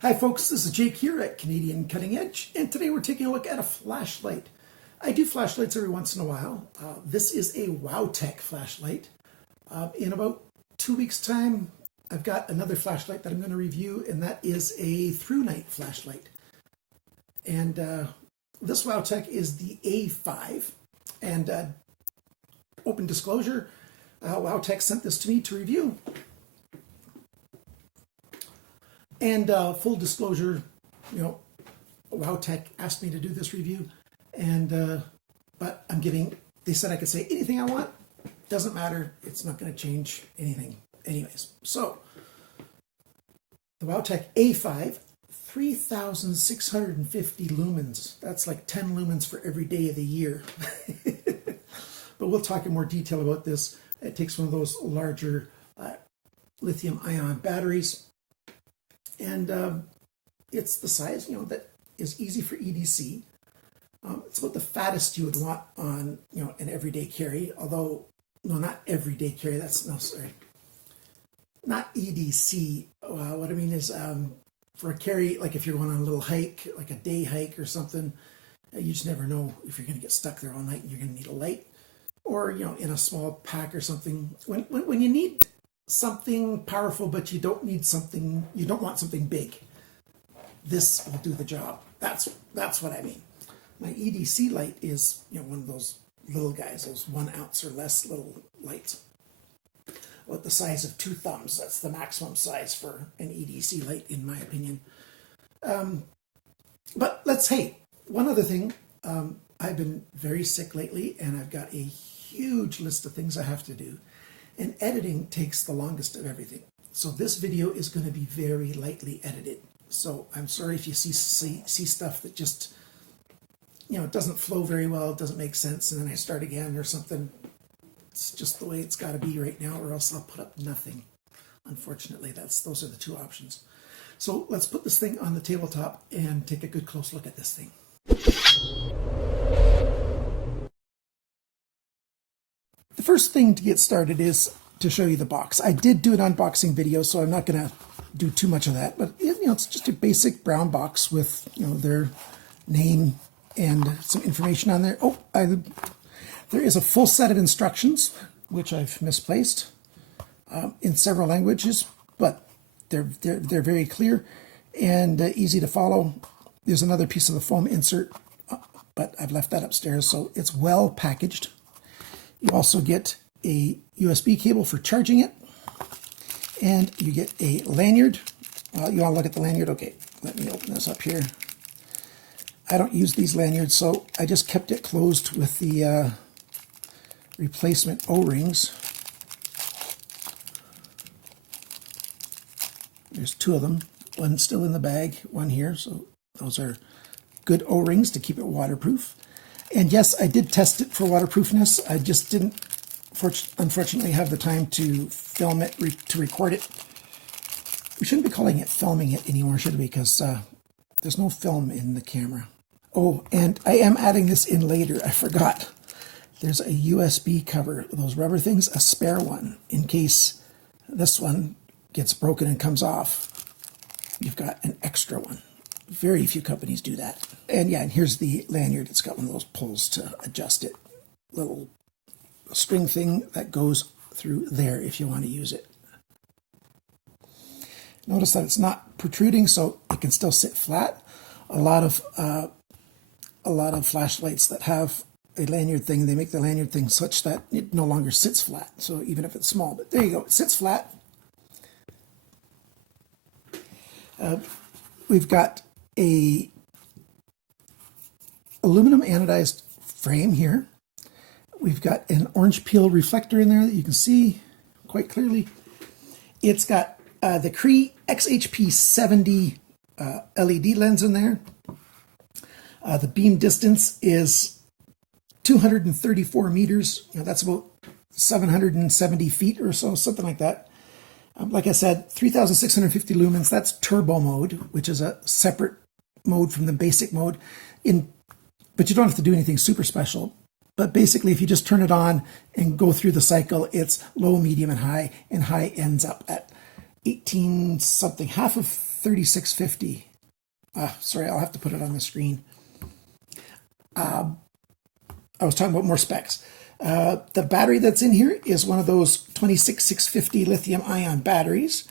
Hi folks, this is Jake here at Canadian Cutting Edge, and today we're taking a look at a flashlight. I do flashlights every once in a while. This is a WOWTAC flashlight. In about 2 weeks' time, I've got another flashlight that I'm going to review, and that is a ThruNite flashlight. And this WOWTAC is the A5, and open disclosure, WOWTAC sent this to me to review. And full disclosure, WOWTAC asked me to do this review, and but they said I could say anything I want. Doesn't matter. It's not going to change anything. Anyways, so the WOWTAC A5, 3,650 lumens. That's like 10 lumens for every day of the year. But we'll talk in more detail about this. It takes one of those larger lithium-ion batteries. And it's the size, that is easy for EDC. It's about the fattest you would want on, an everyday carry. Although, no, not everyday carry. Not EDC. What I mean is, for a carry, like if you're going on a little hike, like a day hike or something, you just never know if you're going to get stuck there all night and you're going to need a light, or in a small pack or something. When you need something powerful, but you don't want something big, this will do the job. That's what I mean. My EDC light is one of those little guys, those 1 ounce or less little lights, about the size of 2 thumbs. That's the maximum size for an EDC light, in my opinion. But one other thing. I've been very sick lately, and I've got a huge list of things I have to do. And editing takes the longest of everything. So this video is going to be very lightly edited. So I'm sorry if you see stuff that just, it doesn't flow very well, it doesn't make sense, and then I start again or something. It's just the way it's got to be right now, or else I'll put up nothing. Unfortunately, those are the 2 options. So let's put this thing on the tabletop and take a good close look at this thing. The first thing to get started is to show you the box. I did do an unboxing video, so I'm not going to do too much of that. But it's just a basic brown box with their name and some information on there. There is a full set of instructions, which I've misplaced in several languages, but they're very clear and easy to follow. There's another piece of the foam insert, but I've left that upstairs, so it's well packaged. You also get a USB cable for charging it, and you get a lanyard. You want to look at the lanyard? Okay, let me open this up here. I don't use these lanyards, so I just kept it closed with the replacement O-rings. There's 2 of them, one still in the bag, one here, so those are good O-rings to keep it waterproof. And yes, I did test it for waterproofness. I just didn't, unfortunately, have the time to film it, to record it. We shouldn't be calling it filming it anymore, should we? Because there's no film in the camera. Oh, and I am adding this in later. I forgot. There's a USB cover, those rubber things, a spare one, in case this one gets broken and comes off. You've got an extra one. Very few companies do that. And yeah, and here's the lanyard. It's got one of those pulls to adjust it. Little string thing that goes through there if you want to use it. Notice that it's not protruding, so it can still sit flat. A lot of flashlights that have a lanyard thing, they make the lanyard thing such that it no longer sits flat. So even if it's small, but there you go, it sits flat. We've got a aluminum anodized frame here. We've got an orange peel reflector in there that you can see quite clearly. It's got the Cree XHP70 LED lens in there. The beam distance is 234 meters. That's about 770 feet or so, something like that. Like I said, 3,650 lumens. That's turbo mode, which is a separate mode from the basic mode. But you don't have to do anything super special. But basically, if you just turn it on and go through the cycle, it's low, medium, and high ends up at 18 something, half of 3650. Sorry, I'll have to put it on the screen. I was talking about more specs. The battery that's in here is one of those 26650 lithium ion batteries.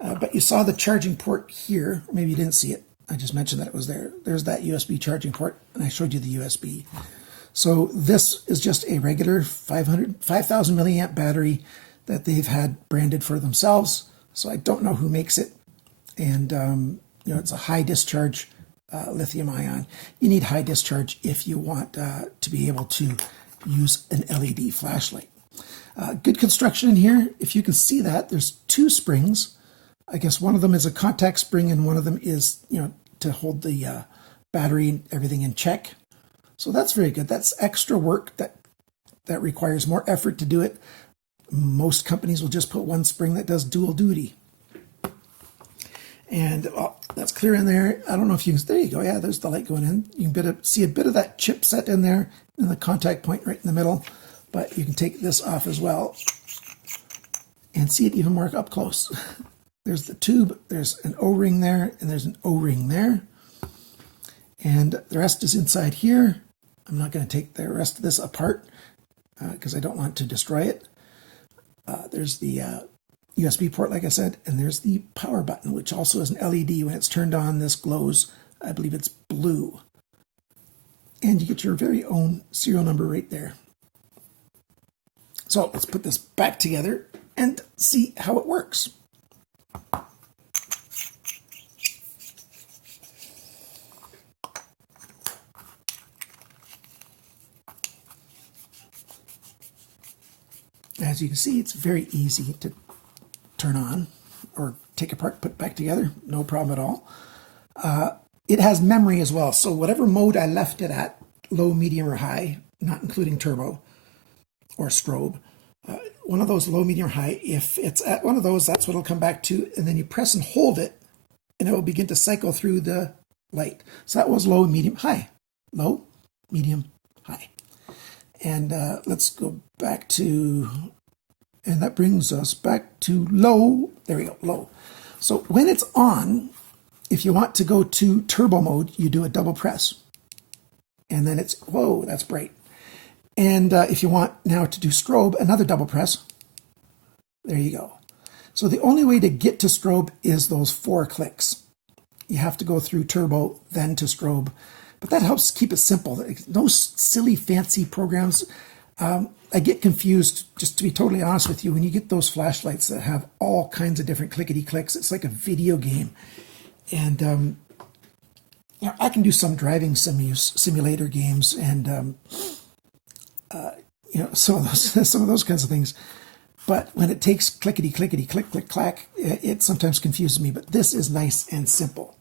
But you saw the charging port here. Maybe you didn't see it. I just mentioned that it was there. There's that USB charging port, and I showed you the USB. So this is just a regular 5,000 milliamp battery that they've had branded for themselves. So I don't know who makes it. And, you know, it's a high discharge lithium ion. You need high discharge if you want to be able to use an LED flashlight. Good construction in here. If you can see that, there's two springs. I guess one of them is a contact spring and one of them is, you know, to hold the battery and everything in check. So that's very good. That's extra work that requires more effort to do it. Most companies will just put one spring that does dual duty. And that's clear in there. I don't know if you can, there you go. Yeah, there's the light going in. You can see a bit of that chipset in there in the contact point right in the middle, but you can take this off as well and see it even more up close. There's the tube, there's an O-ring there, and there's an O-ring there. And the rest is inside here. I'm not going to take the rest of this apart because I don't want to destroy it. There's the USB port, like I said, and there's the power button, which also is an LED. When it's turned on, this glows. I believe it's blue. And you get your very own serial number right there. So let's put this back together and see how it works. As you can see, it's very easy to turn on or take apart, put back together, no problem at all. It has memory as well, so whatever mode I left it at, low, medium, or high, not including turbo or strobe, one of those low, medium, or high, if it's at one of those, that's what it'll come back to, and then you press and hold it, and it will begin to cycle through the light. So that was low, medium, high. Low, medium, high. And let's go back to, and that brings us back to low. There we go, low. So when it's on, if you want to go to turbo mode, you do a double press. And then it's, whoa, that's bright. And if you want now to do strobe, another double press. There you go. So the only way to get to strobe is those 4 clicks. You have to go through turbo, then to strobe. But that helps keep it simple. No silly, fancy programs. I get confused, just to be totally honest with you, when you get those flashlights that have all kinds of different clickety-clicks. It's like a video game. And you know, I can do some driving simulator games and you know, some of those kinds of things. But when it takes clickety-clickety, click, click, clack, it sometimes confuses me. But this is nice and simple.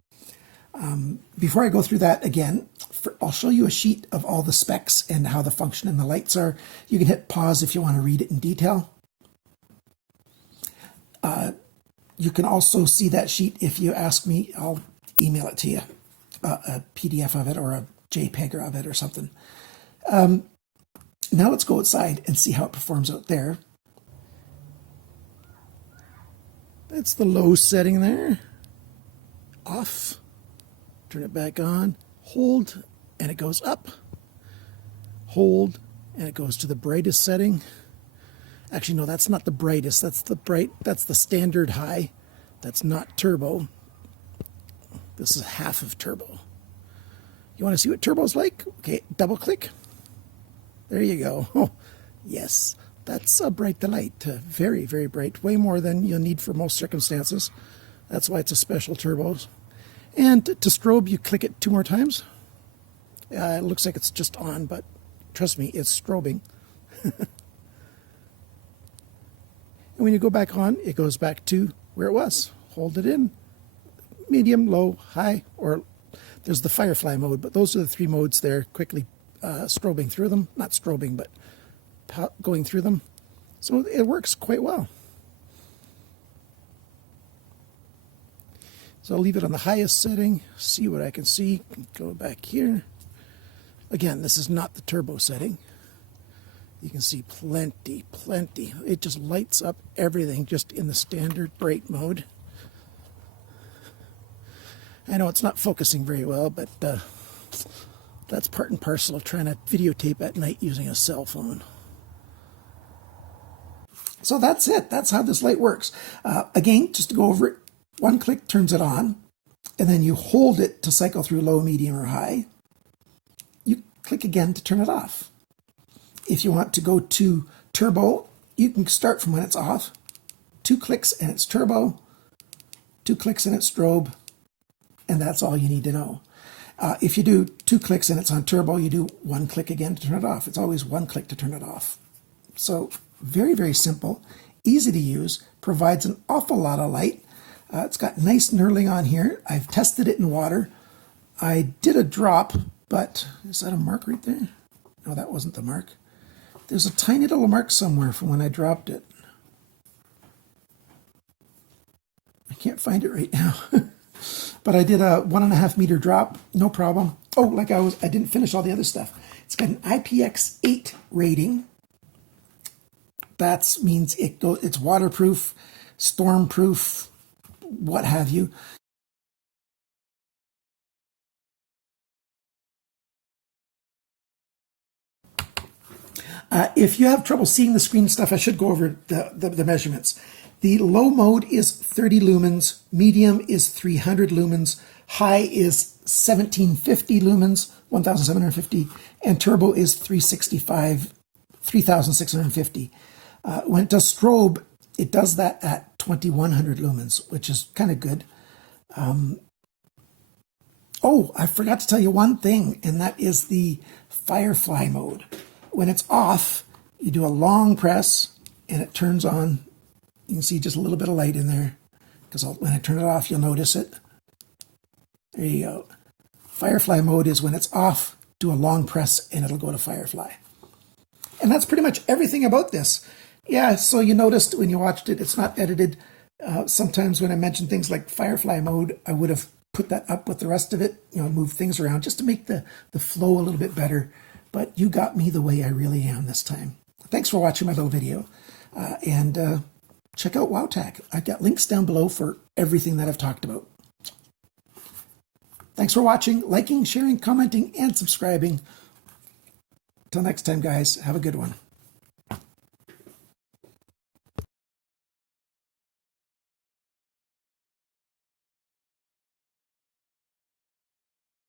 Before I go through that again, I'll show you a sheet of all the specs and how the function and the lights are. You can hit pause if you want to read it in detail. You can also see that sheet if you ask me. I'll email it to you, a PDF of it or a JPEG of it or something. Now let's go outside and see how it performs out there. That's the low setting there. Off. Turn it back on. Hold, and it goes up. Hold, and it goes to the brightest setting. Actually, no, that's not the brightest. That's the standard high. That's not turbo. This is half of turbo. You want to see what turbo's like? Okay, double click. There you go. Oh, yes, that's a bright delight. Very, very bright. Way more than you'll need for most circumstances. That's why it's a special turbo. And to strobe, you click it 2 more times. It looks like it's just on, but trust me, it's strobing. And when you go back on, it goes back to where it was. Hold it in. Medium, low, high, or there's the firefly mode, but those are the 3 modes there, quickly strobing through them. Not strobing, but going through them. So it works quite well. So I'll leave it on the highest setting, see what I can see. Go back here. Again, this is not the turbo setting. You can see plenty. It just lights up everything just in the standard bright mode. I know it's not focusing very well, but that's part and parcel of trying to videotape at night using a cell phone. So that's it. That's how this light works. Again, just to go over it, one click turns it on, and then you hold it to cycle through low, medium, or high. You click again to turn it off. If you want to go to turbo, you can start from when it's off. 2 clicks and it's turbo, 2 clicks and it's strobe, and that's all you need to know. If you do 2 clicks and it's on turbo, you do 1 click again to turn it off. It's always 1 click to turn it off. So very, very simple, easy to use, provides an awful lot of light. It's got nice knurling on here. I've tested it in water. I did a drop, but is that a mark right there? No, that wasn't the mark. There's a tiny little mark somewhere from when I dropped it. I can't find it right now. But I did a 1.5 meter drop, no problem. Oh, I didn't finish all the other stuff. It's got an IPX8 rating. That means it's waterproof, stormproof, what have you. If you have trouble seeing the screen stuff, I should go over the measurements. The low mode is 30 lumens, medium is 300 lumens, high is 1750 lumens, 1750, and turbo is 3650. When it does strobe, it does that at 2100 lumens, which is kind of good. Oh, I forgot to tell you one thing, and that is the firefly mode. When it's off, you do a long press and it turns on. You can see just a little bit of light in there, because when I turn it off, you'll notice it. There you go. Firefly mode is when it's off, do a long press and it'll go to firefly. And that's pretty much everything about this. Yeah, so you noticed when you watched it, it's not edited. Sometimes when I mention things like firefly mode, I would have put that up with the rest of it, move things around just to make the flow a little bit better. But you got me the way I really am this time. Thanks for watching my little video. And check out WOWTAC. I've got links down below for everything that I've talked about. Thanks for watching, liking, sharing, commenting, and subscribing. Till next time, guys, have a good one.